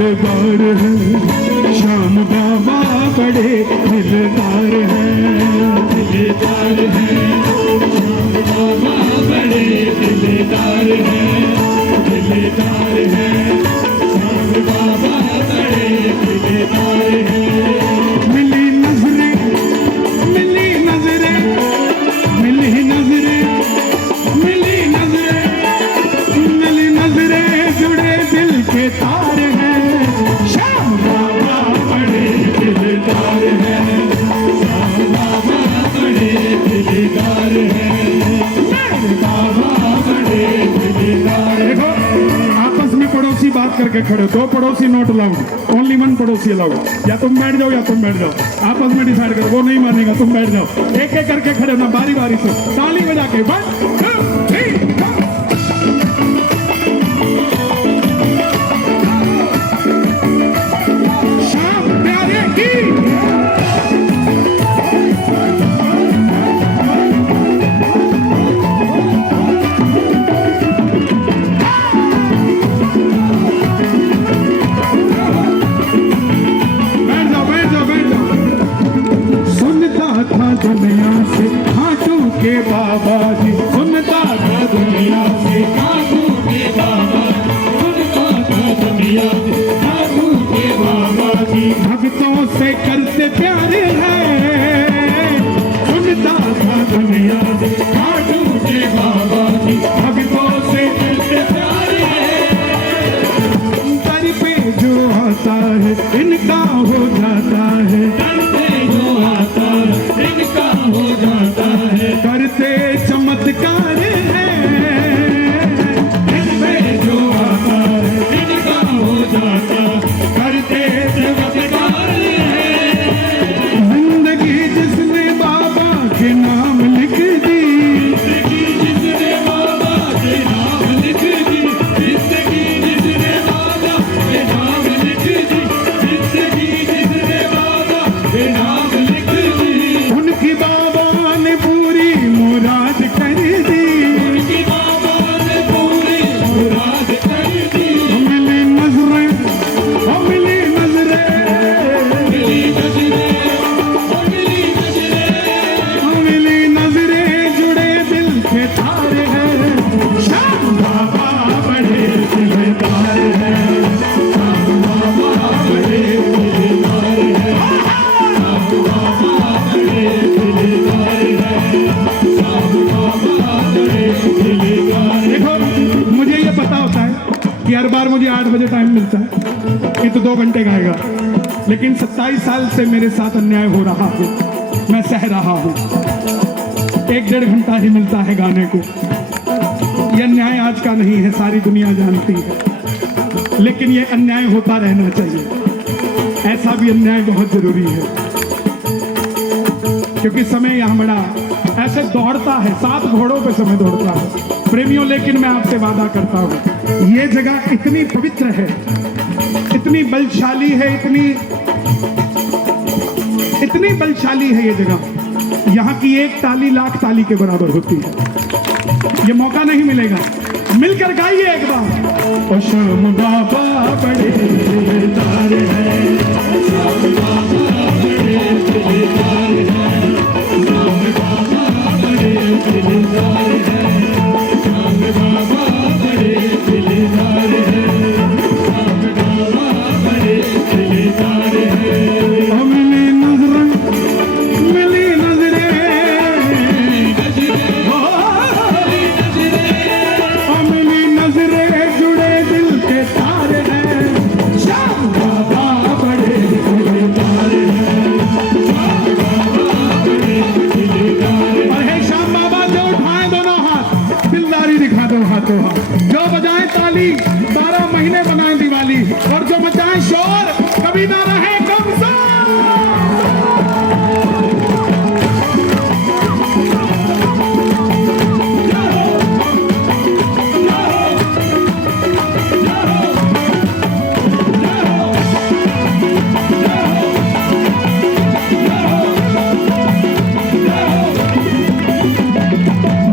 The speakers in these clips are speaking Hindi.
दिलदार है, श्याम बाबा बड़े दिलदार है, दिलदार है, श्याम बाबा बड़े दिलदार है, दिलदार है, श्याम बाबा बड़े दिलदार है। मिली नजरें, मिली नजरें, मिली नजरें, मिली नजरें, मिली नजरें, जुड़े दिल के तार हैं, श्याम बाबा बड़े दिलदार हैं, श्याम बाबा बड़े दिलदार हैं, श्याम बाबा बड़े दिलदार। देखो आपस में पड़ोसी बात करके खड़े, दो पड़ोसी नॉट अलाउड, ओनली वन पड़ोसी अलाउड। या तुम बैठ जाओ या तुम बैठ जाओ, आपस में डिसाइड करो, वो नहीं मानेगा, तुम बैठ जाओ। एक एक करके खड़े ना, बारी बारी से ताली बजा के 1 2 3 श्याम प्यारे की दुनिया से खाटू के बाबा जी, सुनता था दुनिया से खाटू के बाबा, सुनता था दुनिया से खाटू के बाबा जी, भक्तों से करते प्यारे हैं, सुनता था दुनिया से खाटू के बाबा जी, भक्तों से करते प्यारे हैं, दर पे जो आता है इनका हो जाता है, दर पे जो आता है इनका हो जाता है, करते चमत्कार हैं, इनपे जो आता है इनका हो जाता, करते चमत्कार हैं, जिंदगी जिसने बाबा के नाम लिख दी, जिंदगी जिसने बाबा के नाम लिख दी, जिंदगी जिसने बाबा के नाम लिख दी, जिंदगी जिसने बाबा के नाम लिख दी, उनकी बाबा ने पूरी मुराद कर दी, उनकी बाबा ने पूरी मुराद कर दी। मिली नजरें, मिली नजरें, मिली नजरें, मिली नजरें, मिली नजरें, जुड़े दिल के तार हैं, श्याम बाबा बड़े दिलदार हैं, श्याम बाबा बड़े दिलदार हैं, श्याम बाबा बड़े दिलदार हैं, श्याम बाबा बड़े दिलदार। देखो मुझे ये पता होता है कि हर बार मुझे 8 बजे टाइम मिलता है, ये तो 2 घंटे का आएगा, लेकिन 27 साल से मेरे साथ अन्याय हो रहा है, मैं सह रहा हूँ। 1-1.5 घंटा ही मिलता है गाने को, यह अन्याय आज का नहीं है, सारी दुनिया जानती है, लेकिन ये अन्याय होता रहना चाहिए, ऐसा भी अन्याय बहुत जरूरी है, क्योंकि समय यहाँ बड़ा ऐसे दौड़ता है, 7 घोड़ों पे समय दौड़ता है प्रेमियों। लेकिन मैं आपसे वादा करता हूँ, ये जगह इतनी पवित्र है, इतनी बलशाली है, इतनी बलशाली है ये जगह, यहाँ की एक ताली लाख ताली के बराबर होती है। ये मौका नहीं मिलेगा, मिलकर गाइए एक बार। ओ श्याम बाबा बड़े दिलदार हैं, श्याम बाबा बड़े दिलदार हैं, श्याम बाबा बड़े दिलदार हैं, श्याम बाबा बड़े दिलदार हैं, श्याम बाबा बड़े दिलदार हैं। मिली नजरें, मिली नजरें, मिली नजरें, जुड़े दिल के तार हैं, श्याम बाबा बड़े दिलदार हैं, श्याम बाबा बड़े दिलदार हैं। और हे श्याम बाबा जो उठाए दोनों हाथ, दिलदारी दिखा दो हाथों हाथ, जो बजाए ताली 12 महीने बनाए दिवाली, और जो मचाए शोर कभी ना रहे कमजोर।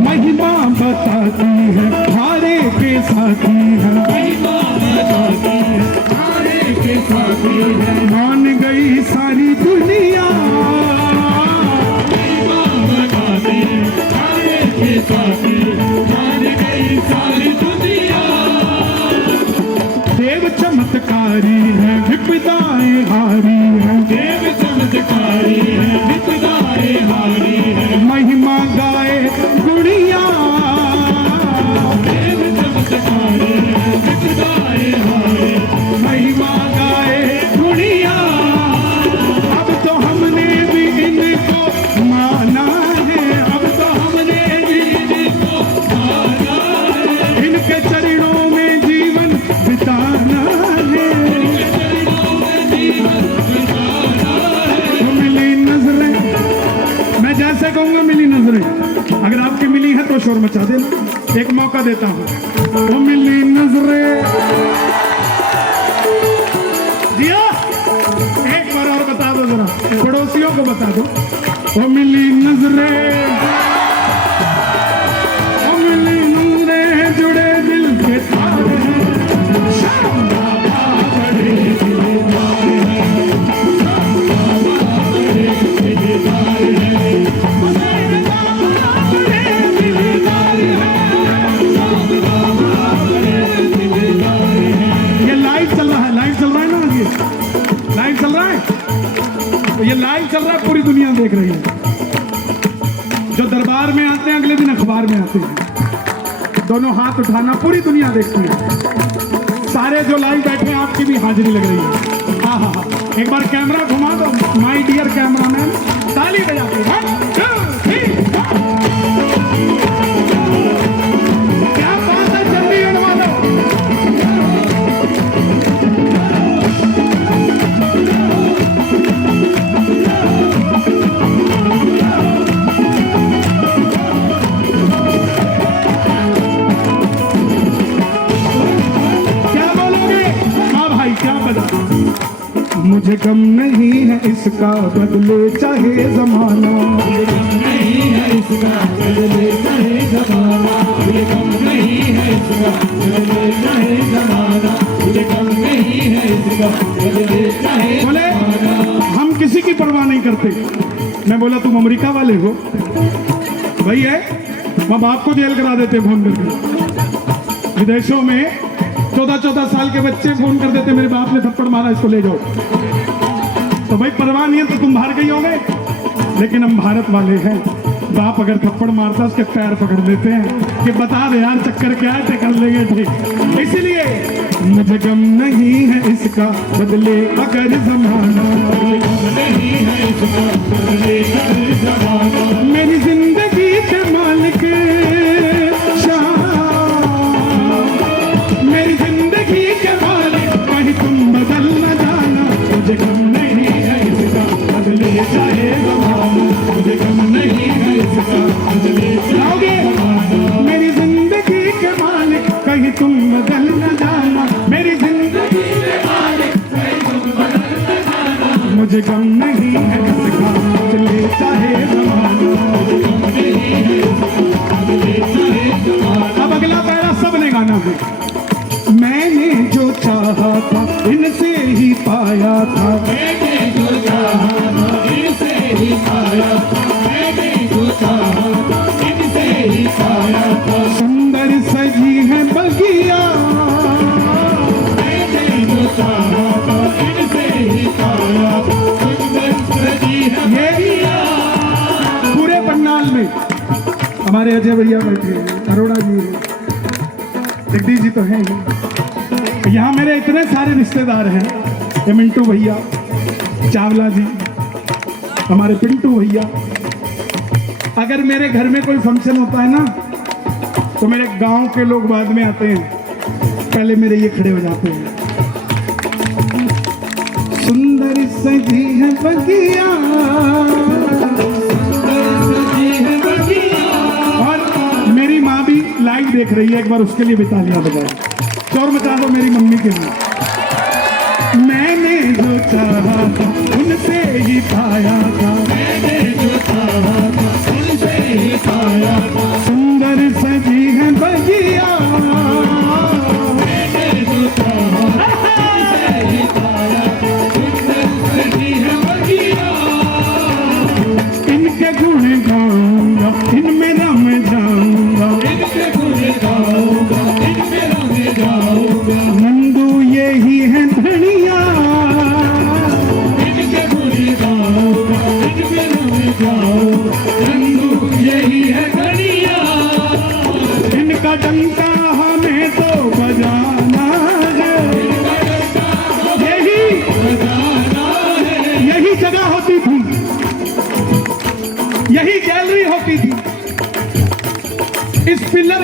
महिमा बताती है हारे के साथी है, महिमा बताती है हारे साथी है, मान गई सारी दुनिया। गाती गाने के साथी मान गई सारी दुनिया। देव चमत्कारी है विपदाएं हारी है, देव चमत्कारी है विपदाएं हारी है, महिमा गाए गुड़िया। देव चमत्कारी है विपदाएं हारी, महिमा गाए गुड़िया। अब तो हमने भी इनको माना है, अब तो हमने भी इनको माना है, इनके चरणों में जीवन बिताना है, मिली नजरें, मैं जैसे कहूंगा मिली नजरें, अगर आपकी मिली है तो शोर मचा देना, एक मौका देता हूं। वो मिली नजरें दिया, एक बार और बता दो जरा, पड़ोसियों को बता दो। वो मिली नजरें, वो मिली नजरें, जुड़े दिल के तार हैं, शाम बाबा बड़े दिलदार हैं, शाम बाबा बड़े दिलदार हैं, हुसैन बाबा बड़े दिलदार हैं, शाम बाबा बड़े दिलदार हैं। ये लाइव चल रहा है, लाइव चल रहा है ना, ये लाइव चल रहा है, ये लाइव चल रहा है, पूरी दुनिया देख रही है। जो दरबार में आते हैं अगले दिन अखबार में आते हैं, दोनों हाथ उठाना, पूरी दुनिया देखती है। सारे जो लाइव बैठे हैं आपकी भी हाजिरी लग रही है। हाँ हाँ हाँ, एक बार कैमरा घुमा दो माय डियर कैमरामैन, ताली बजा के। 1 2 3 क्या बात है, चंडीगढ़ वालों। मुझे गम नहीं है इसका, बदले चाहे जमाना, मुझे गम नहीं है इसका, बदले चाहे जमाना, मुझे गम नहीं है इसका, बदले चाहे जमाना, मुझे गम नहीं है इसका, बदले चाहे। बोले हम किसी की परवाह नहीं करते। मैं बोला तुम अमेरिका वाले हो भाई, है माँ बाप को जेल करा देते फोन करके। विदेशों में 14-14 साल के बच्चे फोन कर देते, मेरे बाप ने थप्पड़ मारा, इसको ले जाओ। तो भाई परवाह नहीं है तो तुम बाहर गई होगे, लेकिन हम भारत वाले हैं। बाप अगर थप्पड़ मारता उसके पैर पकड़ लेते हैं कि बता दे यार चक्कर क्या है, कर लेंगे ठीक। इसलिए मुझे गम नहीं है इसका, बदले अगर जमाना, मुझे गम नहीं है इसका, बदले अगर जमाना, मेरी जिंदगी के मालिक मेरी जिंदगी के मालिक, कहीं तुम बदल न जाना। मुझे गम नहीं है इसका, बदले चाहे जमाना, मुझे गम नहीं है इसका, बदले चाहे जमाना, मेरी जिंदगी के मालिक, कहीं तुम बदल न जाना, मेरी जिंदगी के मालिक, कहीं तुम बदल न जाना। मुझे गम नहीं है इसका, बदले चाहे जमाना, मुझे गम नहीं है इसका, बदले चाहे जमाना। अब अगला पैरा सबने गाना है। मैंने जो चाहा था इनसे ही पाया था, मैंने जो चाहा था इनसे ही पाया था, मैंने जो चाहा था इनसे ही पाया था। सुंदर सजी है बगिया, मैंने जो चाहा था इनसे ही पाया था, सुंदर सजी है बगिया। पूरे पंडाल में हमारे अजय भैया बैठे हैं, अरोड़ा जी, जगदीश जी तो हैं ही। यहाँ मेरे इतने सारे रिश्तेदार हैं, ये मिंटू भैया, चावला जी, हमारे पिंटू भैया। अगर मेरे घर में कोई फंक्शन होता है ना, तो मेरे गांव के लोग बाद में आते हैं, पहले मेरे ये खड़े हो जाते हैं। सुंदर सजी है बगिया, और मेरी माँ भी लाइव देख रही है, एक बार उसके लिए भी तालियां बजाओ, शोर मचा दो मेरी मम्मी के लिए। मैंने जो चाहा था उनसे ही पाया था, मैंने जो चाहा था उनसे ही पाया था। सुंदर सजी है बगिया, मैंने जो चाहा उनसे ही पाया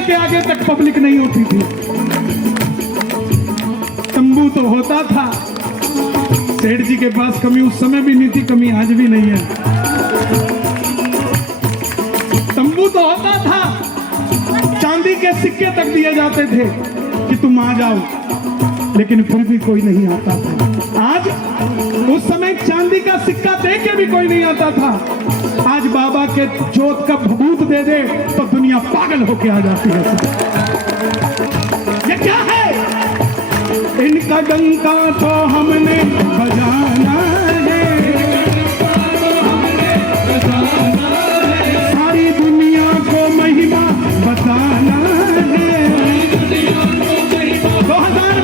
के आगे तक पब्लिक नहीं होती थी। तंबू तो होता था, सेठ जी के पास कमी उस समय भी नहीं थी, कमी आज भी नहीं है। तंबू तो होता था, चांदी के सिक्के तक दिए जाते थे कि तुम आ जाओ, लेकिन फिर भी कोई नहीं आता था। आज उस समय चांदी का सिक्का दे के भी कोई नहीं आता था। आज बाबा के जोत का भभूत दे दे तो दुनिया पागल होके आ जाती है। ये क्या है? इनका डंका तो हमने बजाना है, सारी दुनिया को महिमा बताना है। 2000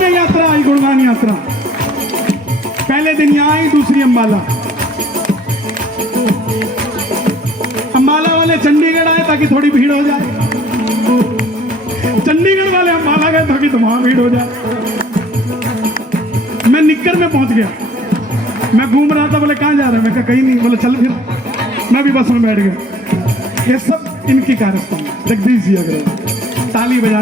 में यात्रा आई, गुणगान यात्रा। पहले दिन यहाँ आई, दूसरी अंबाला। अंबाला वाले चंडीगढ़ आए ताकि थोड़ी भीड़ हो जाए, चंडीगढ़ वाले अंबाला गए ताकि तो वहां भीड़ हो जाए। मैं निक्कर में पहुंच गया, मैं घूम रहा था, बोले कहां जा रहे हैं? मैं कहा कहीं नहीं। बोले चल फिर। मैं भी बस में बैठ गया। ये सब इनकी कार्यस्थल। जगदीश जी अग्रवाल ताली बजा।